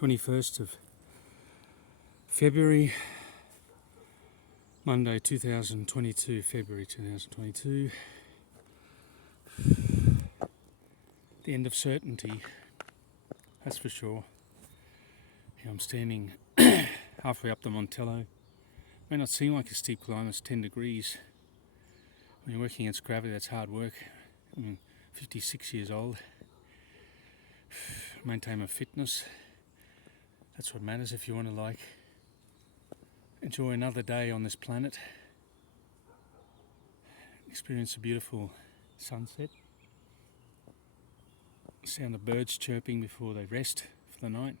21st of February, Monday 2022, February 2022. The end of certainty, that's for sure. Here I'm standing halfway up the Montello. May not seem like a steep climb, it's 10 degrees. When you're working against gravity, that's hard work. I'm 56 years old. Maintain my fitness. That's what matters if you want to enjoy another day on this planet. Experience a beautiful sunset. Sound of birds chirping before they rest for the night.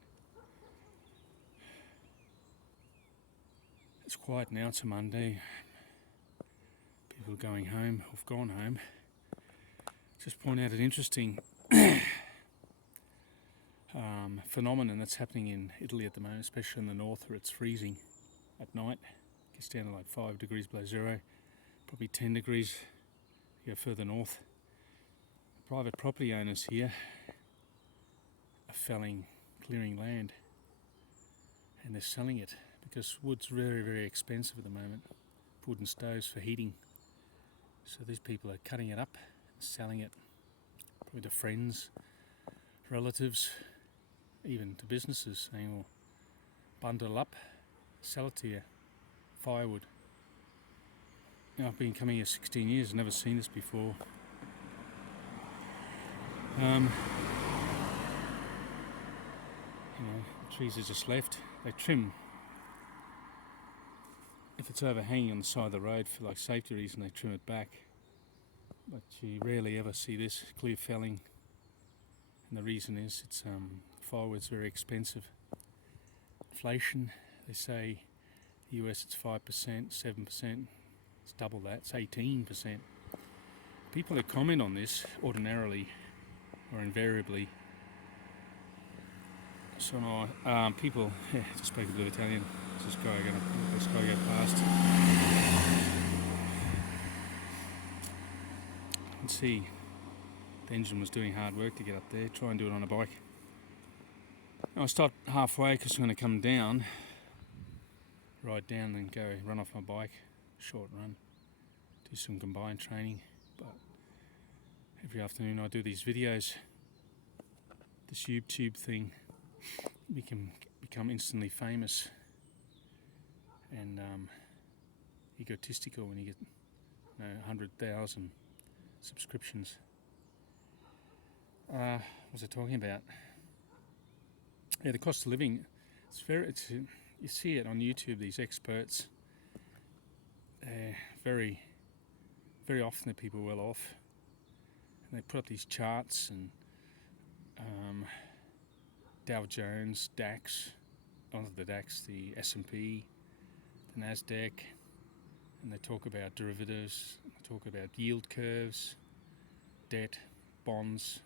It's quiet now, it's a Monday. People are going home, have gone home. Just point out an interesting phenomenon that's happening in Italy at the moment, especially in the north where it's freezing at night. It gets down to like 5 degrees below zero, probably 10 degrees you go further north. Private property owners here are clearing land, and they're selling it because wood's very, very expensive at the moment. Wooden stoves for heating. So these people are cutting it up, selling it probably to friends, relatives, even to businesses, saying, well, bundle up, sell it to you, firewood. Now, I've been coming here 16 years, never seen this before. The trees are just left. They trim. If it's overhanging on the side of the road for safety reason, they trim it back. But you rarely ever see this clear felling. And the reason is firewood's very expensive. Inflation, they say the US it's 5%, 7%. It's double that, it's 18%. People that comment on this ordinarily or invariably, people, just spoke a bit of Italian. This guy go past. You can see the engine was doing hard work to get up there. Try and do it on a bike. I'll start halfway because I'm going to come down, ride down, then go run off my bike, short run, do some combined training. But every afternoon I do these videos. This YouTube thing, we can become instantly famous and egotistical when you get 100,000 subscriptions. What was I talking about? Yeah, the cost of living. You see it on YouTube. These experts, very, very often the people well off, and they put up these charts and Dow Jones, DAX, not the DAX, the S&P, the Nasdaq, and they talk about derivatives, they talk about yield curves, debt, bonds.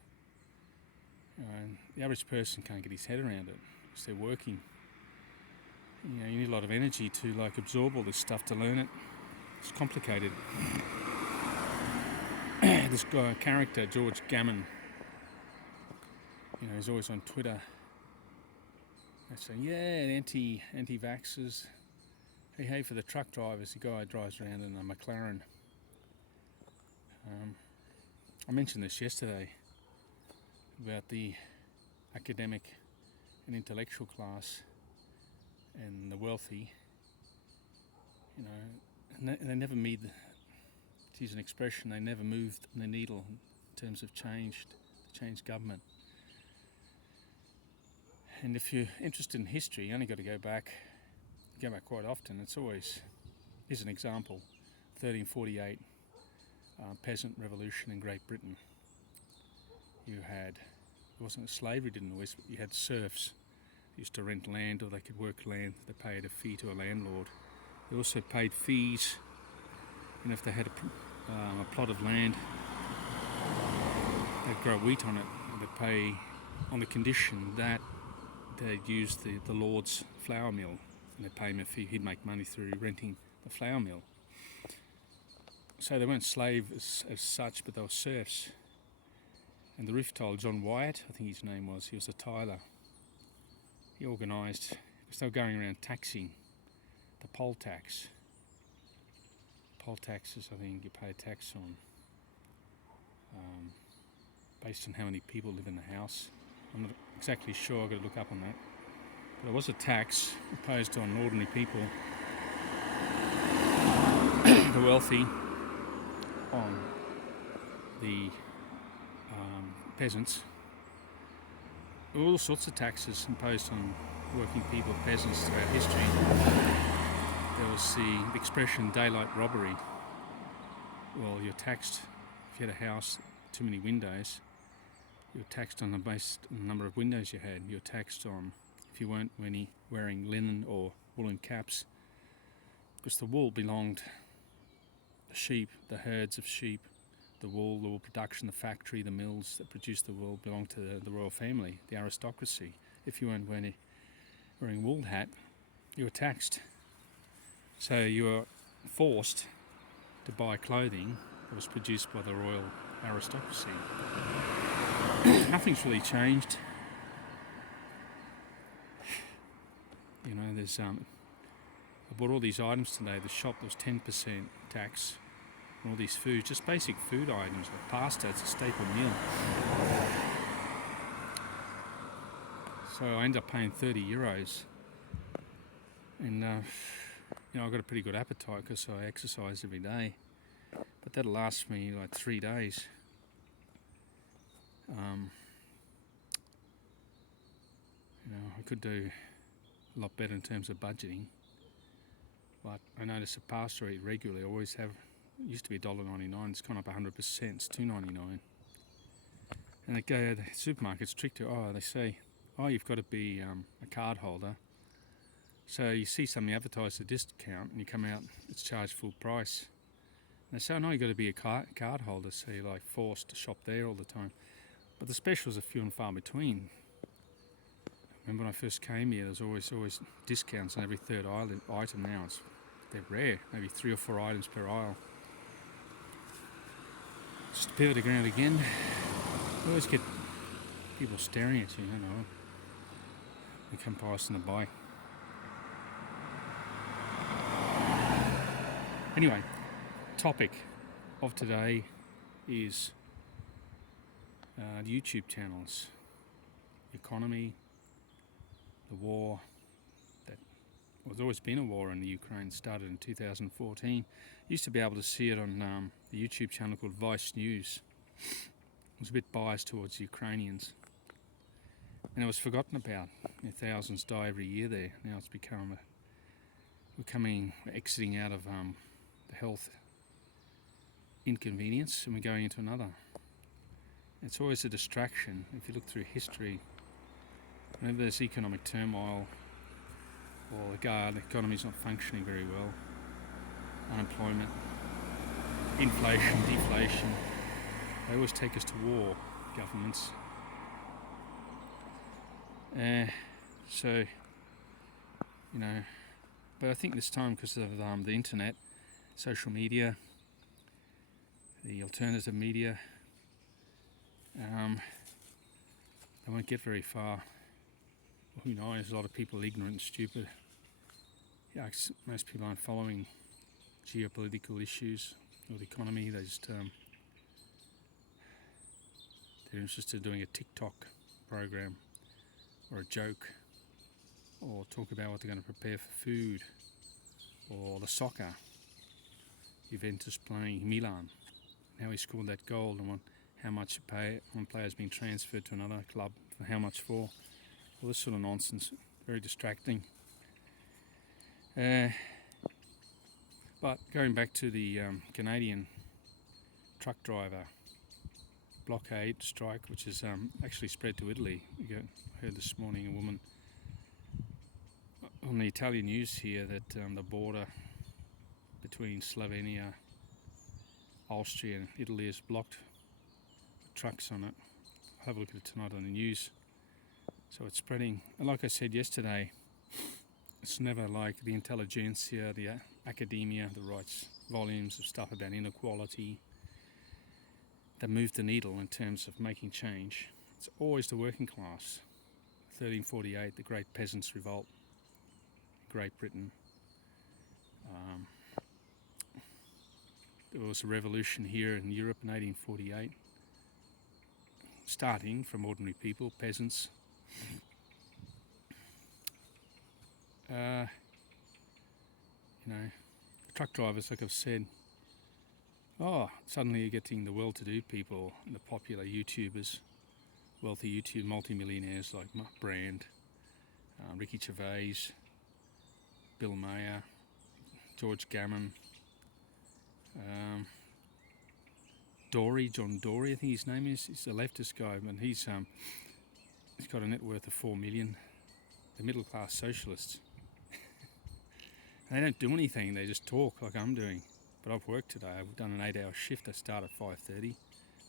And the average person can't get his head around it because they're working. You need a lot of energy to absorb all this stuff to learn it. It's complicated. This guy, character, George Gammon, he's always on Twitter. They're saying, yeah, anti-vaxxers. Hey, for the truck drivers, the guy drives around in a McLaren. I mentioned this yesterday about the academic and intellectual class and the wealthy. And they never to use an expression, they never moved the needle in terms of change government. And if you're interested in history, you only got to go back quite often. Here's an example, 1348, peasant revolution in Great Britain. It wasn't slavery in the West, but you had serfs. They used to rent land, or they could work land. They paid a fee to a landlord. They also paid fees, if they had a plot of land, they'd grow wheat on it. They'd pay on the condition that they'd use the lord's flour mill, and they'd pay him a fee. He'd make money through renting the flour mill. So they weren't slaves as such, but they were serfs. And the Rift told John Wyatt, I think his name was, he was a tiler. He he organised, because they were going around taxing, the poll tax. Poll taxes, I think you pay a tax on based on how many people live in the house. I'm not exactly sure, I've got to look up on that. But it was a tax imposed on ordinary people, the wealthy, on the peasants. All sorts of taxes imposed on working people, peasants throughout history. There was the expression daylight robbery. Well, you're taxed if you had a house, too many windows. You're taxed on based on the number of windows you had. You're taxed on if you weren't wearing linen or woolen caps, because the wool belonged, the sheep, the herds of sheep, the wool production, the factory, the mills that produced the wool belonged to the royal family, the aristocracy. If you weren't wearing a wool hat, you were taxed. So you were forced to buy clothing that was produced by the royal aristocracy. Nothing's really changed. You know, there's I bought all these items today. The shop, there was 10% tax on all these foods, just basic food items like pasta. It's a staple meal. So I ended up paying €30, and you know, I've got a pretty good appetite because I exercise every day, but that'll last me like 3 days. You know, I could do a lot better in terms of budgeting, but I notice a pasta I eat regularly. I always have. It used to be $1.99. It's gone up 100%. It's $2.99. And the supermarket's tricked you. Oh, they say, oh, you've got to be a card holder. So you see something advertised at a discount, and you come out, it's charged full price. And they say, oh no, you've got to be a card holder, so you're like forced to shop there all the time. But the specials are few and far between. Remember when I first came here, there's always discounts on every third item. Now they're rare, maybe 3 or 4 items per aisle. Just to pivot around again, you always get people staring at you, you know. They come past on the bike. Anyway, topic of today is the YouTube channels, the economy, the war. There's always been a war in the Ukraine. It started in 2014. Used to be able to see it on the YouTube channel called Vice News. It was a bit biased towards the Ukrainians, and it was forgotten about. You know, thousands die every year there. Now it's we're exiting out of the health inconvenience, and we're going into another. It's always a distraction. If you look through history, whenever there's economic turmoil, or the economy's not functioning very well, unemployment, inflation, deflation, they always take us to war, governments. So, you know, but I think this time, because of the internet, social media, the alternative media, they won't get very far. Who knows, a lot of people are ignorant and stupid. Yeah, most people aren't following geopolitical issues or the economy. They're interested in doing a TikTok program or a joke, or talk about what they're going to prepare for food, or the soccer. Juventus playing Milan, how he scored that goal, and how much you pay. One player's been transferred to another club for how much for. All this sort of nonsense, very distracting. But going back to the Canadian truck driver blockade strike, which is actually spread to Italy. I heard this morning a woman on the Italian news here that the border between Slovenia, Austria and Italy is blocked with trucks on it. I'll have a look at it tonight on the news. So it's spreading. And like I said yesterday, it's never like the intelligentsia, the academia that writes volumes of stuff about inequality that move the needle in terms of making change. It's always the working class. 1348, the Great Peasants' Revolt, Great Britain. There was a revolution here in Europe in 1848, starting from ordinary people, peasants. Truck drivers, like I've said, suddenly you're getting the well-to-do people, the popular YouTubers, wealthy YouTube multi-millionaires like Mark Brand, Ricky Gervais, Bill Maher, George Gammon, John Dory, I think his name is. He's a leftist guy, but he's got a net worth of 4 million. The middle-class socialists. And they don't do anything, they just talk like I'm doing. But I've worked today, I've done an 8-hour shift, I start at 5:30.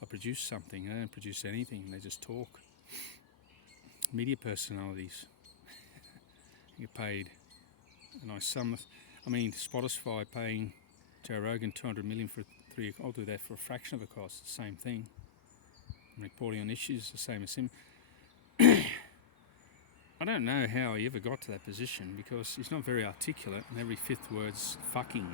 I produce something, they don't produce anything, they just talk. Media personalities. You get paid a nice sum. I mean, Spotify paying Joe Rogan 200 million for 3, I'll do that for a fraction of the cost, the same thing. I'm reporting on issues, the same as him. I don't know how he ever got to that position because he's not very articulate and every fifth word's fucking.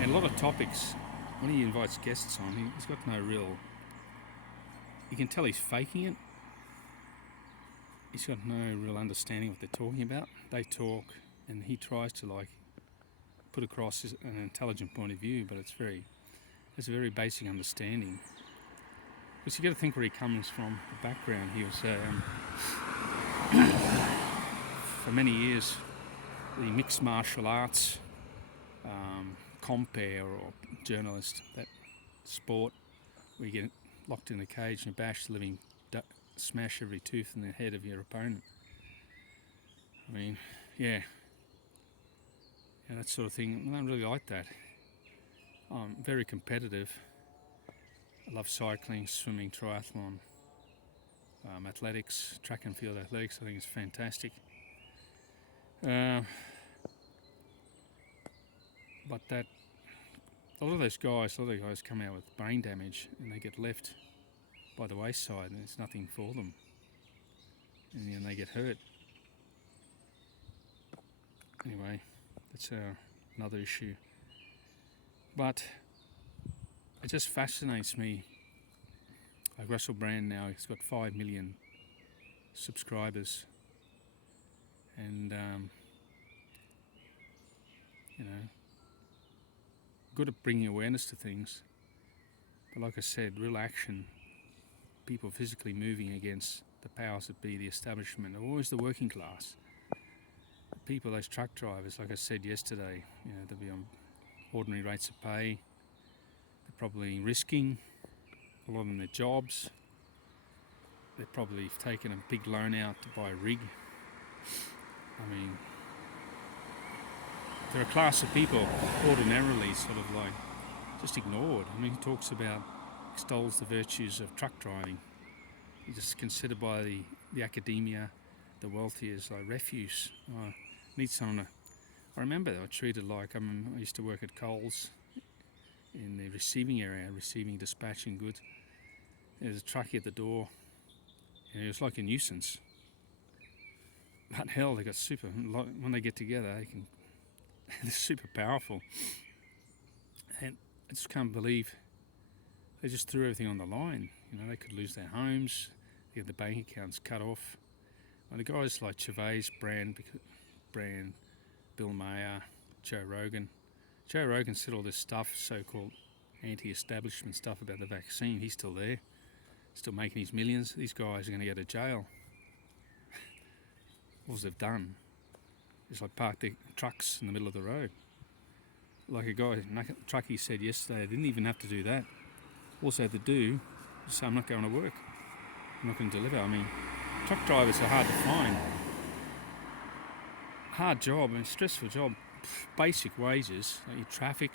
And a lot of topics, when he invites guests on, he's got no real, you can tell he's faking it. He's got no real understanding of what they're talking about. They talk and he tries to put across an intelligent point of view, but it's a very basic understanding. Because you got to think where he comes from, the background. He was, for many years, the mixed martial arts compere or journalist, that sport where you get locked in a cage and bash the living, smash every tooth in the head of your opponent. I mean, yeah, that sort of thing. I don't really like that. I'm very competitive. I love cycling, swimming, triathlon, athletics, track and field athletics. I think it's fantastic. But a lot of those guys come out with brain damage and they get left by the wayside and there's nothing for them. And then they get hurt. Anyway, that's another issue. But it just fascinates me. Like Russell Brand now, he's got 5 million subscribers. And, good at bringing awareness to things. But like I said, real action, people physically moving against the powers that be, the establishment, always the working class. People, those truck drivers, like I said yesterday, they'll be on ordinary rates of pay. They're probably risking a lot of them their jobs. They're probably taken a big loan out to buy a rig. I mean, there are a class of people ordinarily sort of just ignored. I mean, he talks about, extols the virtues of truck driving. He's just considered by the academia, the wealthy, as refuse. Need someone to, I remember they were treated like, I used to work at Coles in the receiving area, dispatching goods. There's a truckie at the door, and it was like a nuisance. But hell, they got when they get together, they're super powerful. And I just can't believe they just threw everything on the line. They could lose their homes, they get the bank accounts cut off. And the guys like Gervais, Brand, Bill Maher, Joe Rogan. Joe Rogan said all this stuff, so-called anti-establishment stuff about the vaccine. He's still there, still making his millions. These guys are going to go to jail. All they've done is park their trucks in the middle of the road. Like a guy, truckie said yesterday, they didn't even have to do that. All they had to do is say, I'm not going to work. I'm not going to deliver. I mean, truck drivers are hard to find. Hard job, stressful job. Basic wages, your traffic.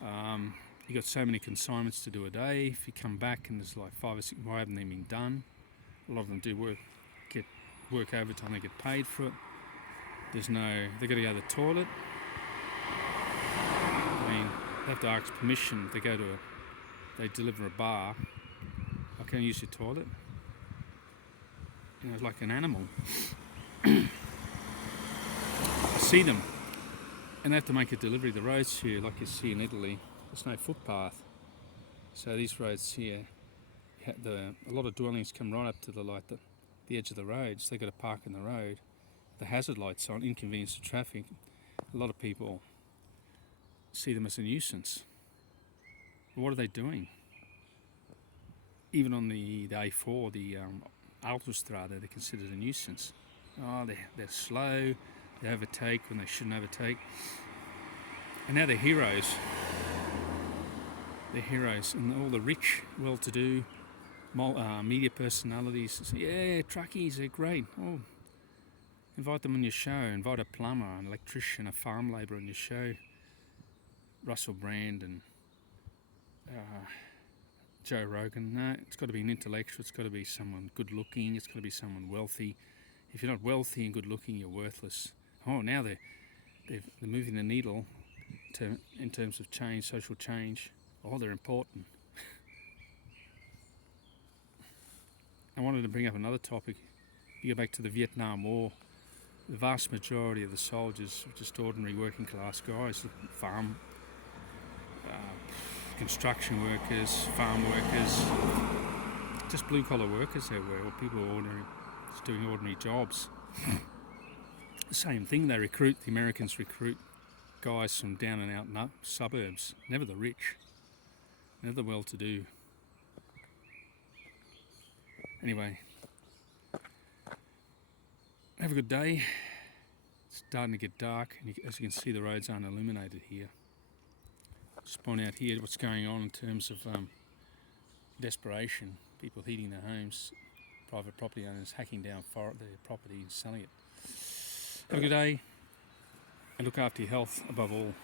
You got so many consignments to do a day. If you come back and there's 5 or 6 more haven't even been done. A lot of them do get work overtime, they get paid for it. They've got to go to the toilet. I mean, they have to ask permission if they deliver a bar. can't use your toilet. You know, it's like an animal. I see them, and they have to make a delivery. The roads here, like you see in Italy, there's no footpath. So these roads here, a lot of dwellings come right up to the edge of the roads. They've got to park in the road. The hazard lights on, inconvenience to traffic. A lot of people see them as a nuisance. But what are they doing? Even on the A4, the Autostrada, they're considered a nuisance. Oh, they're slow, they overtake when they shouldn't overtake. And now they're heroes. They're heroes, and all the rich, well-to-do media personalities say, yeah, truckies, they're great. Oh, invite them on your show. Invite a plumber, an electrician, a farm labourer on your show. Russell Brand and Joe Rogan. No, it's got to be an intellectual. It's got to be someone good-looking. It's got to be someone wealthy. If you're not wealthy and good-looking, you're worthless. Oh, now they're moving the needle in terms of change, social change. Oh, they're important. I wanted to bring up another topic. You go back to the Vietnam War. The vast majority of the soldiers were just ordinary working class guys, farm, construction workers, farm workers, just blue collar workers they were, or people who were just doing ordinary jobs. The same thing, the Americans recruit guys from down and out suburbs, never the rich, never the well-to-do. Anyway, have a good day. It's starting to get dark, and as you can see, the roads aren't illuminated here. Just point out here what's going on in terms of desperation. People heating their homes, private property owners hacking down their property and selling it. Have a good day, and look after your health above all.